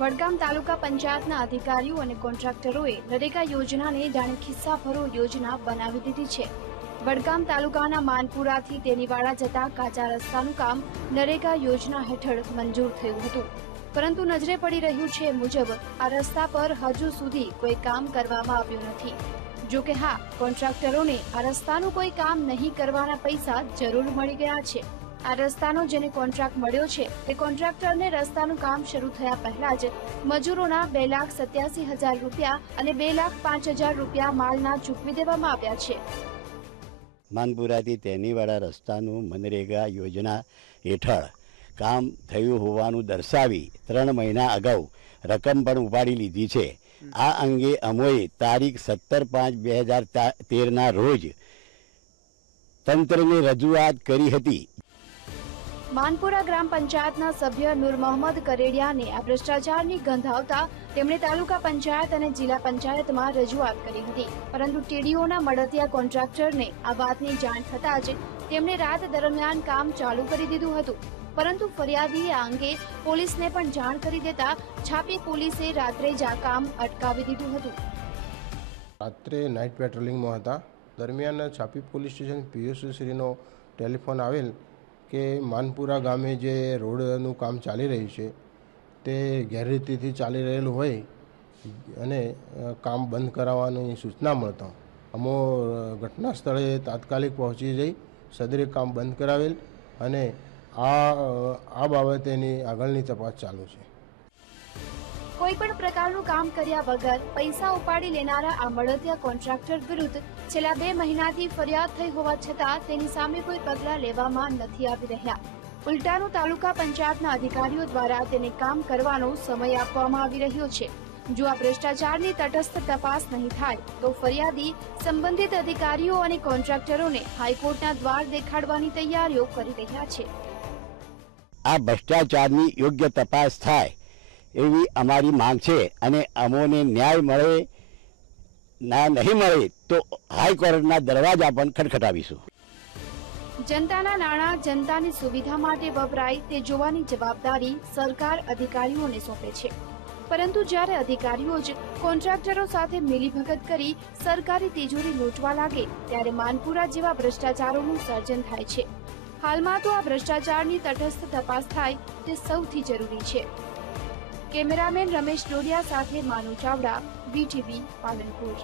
વડગામ તાલુકા પંચાયતના અધિકારીઓ અને કોન્ટ્રાક્ટરોએ નરેગા યોજનાને જાણે ખિસ્સાભરો યોજના બનાવી દીધી છે। વડગામ તાલુકાના માનપુરાથી તેલીવાડા જતા કાચા રસ્તાનું કામ નરેગા યોજના હેઠળ મંજૂર થયું હતું, પરંતુ નજરે પડી રહ્યું છે મુજબ આ રસ્તા પર હજુ સુધી કોઈ કામ કરવામાં આવ્યું નથી। જો કે હા, કોન્ટ્રાક્ટરોને આ રસ્તાનું કોઈ કામ નહીં કરવાના પૈસા જરૂર મળી ગયા છે। આ રસ્તાનો જેને કોન્ટ્રાક્ટ મળ્યો છે તે કોન્ટ્રાક્ટરને રસ્તાનું કામ શરૂ થયા પહેલા જ મજૂરોના 2,87,000 રૂપિયા અને 2,05,000 રૂપિયા માલના ચૂકવી દેવામાં આવ્યા છે। માનપુરાથી તેલીવાડા રસ્તાનું મનરેગા યોજના હેઠળ કામ થયું હોવાનું દર્શાવી 3 મહિના અગાઉ રકમ પણ ઉપાડી લીધી છે। આ અંગે અમોએ તારીખ 17/5/2013ના રોજ તંત્રને રજૂઆત કરી હતી। માનપુરા ગ્રામ પંચાયતના સભ્ય નૂર મોહમ્મદ કરેડિયાને આ ભ્રષ્ટાચારની ગંધ આવતા તેમણે તાલુકા પંચાયત અને જિલ્લા પંચાયતમાં રજૂઆત કરી હતી, પરંતુ ટીડીઓના મળતિયા કોન્ટ્રાક્ટરને આ વાતની જાણ થતાં જ તેમણે રાત દરમિયાન કામ ચાલુ કરી દીધું હતું, પરંતુ ફરિયાદીએ આ અંગે પોલીસને પણ જાણ કરી દેતા છાપી પોલીસે રાત્રે જ આ કામ અટકાવી દીધું હતું। રાત્રે નાઇટ પેટ્રોલિંગમાં હતા દરમિયાન છાપી પોલીસ સ્ટેશન પીઓસીશ્રીનો ટેલિફોન આવેલ કે માનપુરા ગામે જે રોડનું કામ ચાલી રહ્યું છે તે ગેરરીતિથી ચાલી રહેલું હોય અને કામ બંધ કરાવવાની સૂચના મળતા અમો ઘટના સ્થળે તાત્કાલિક પહોંચી જઈ સદરે કામ બંધ કરાવેલ અને આ બાબતેની આગળની તપાસ ચાલુ છે। કોઈ પણ પ્રકારનું કામ કર્યા વગર પૈસા ઉપાડી લેનારા આ મળતિયા કોન્ટ્રાક્ટર વિરુદ્ધ છેલ્લા 2 મહિનાથી ફરિયાદ થઈ હોવા છતાં તેની સામે કોઈ પગલાં લેવામાં નથી આવી રહ્યા। ઉલટાનું તાલુકા પંચાયતના અધિકારીઓ દ્વારા તેને કામ કરવાનો સમય આપવામાં આવી રહ્યો છે। જો આ ભ્રષ્ટાચારની તટસ્થ તપાસ નહીં થાય તો ફરિયાદી સંબંધિત અધિકારીઓ અને કોન્ટ્રાક્ટરોને હાઈકોર્ટના દ્વાર દેખાડવાની તૈયારીઓ કરી રહ્યા છે। આ ભ્રષ્ટાચારની યોગ્ય તપાસ થાય એવી અમારી માંગ છે અને અમોને ન્યાય મળે ના નહીં મળે તો હાઈકોર્ટના દરવાજા પણ ખટખટાવીશું। જનતાના નાણાં જનતાની સુવિધા માટે વપરાય તે જોવાની જવાબદારી સરકાર અધિકારીઓને સોંપે છે, પરંતુ જ્યારે અધિકારીઓ જ કોન્ટ્રાક્ટરો સાથે મિલીભગત કરી સરકારી તિજોરી લૂંટવા લાગે ત્યારે માનપુરા જેવા ભ્રષ્ટાચારોનું સર્જન થાય છે। હાલમાં તો આ ભ્રષ્ટાચારની તટસ્થ તપાસ થાય તે સૌથી જરૂરી છે। કેમેરામેન રમેશ ડોડિયા સાથે માનુ ચાવડા, VTV, પાલનપુર।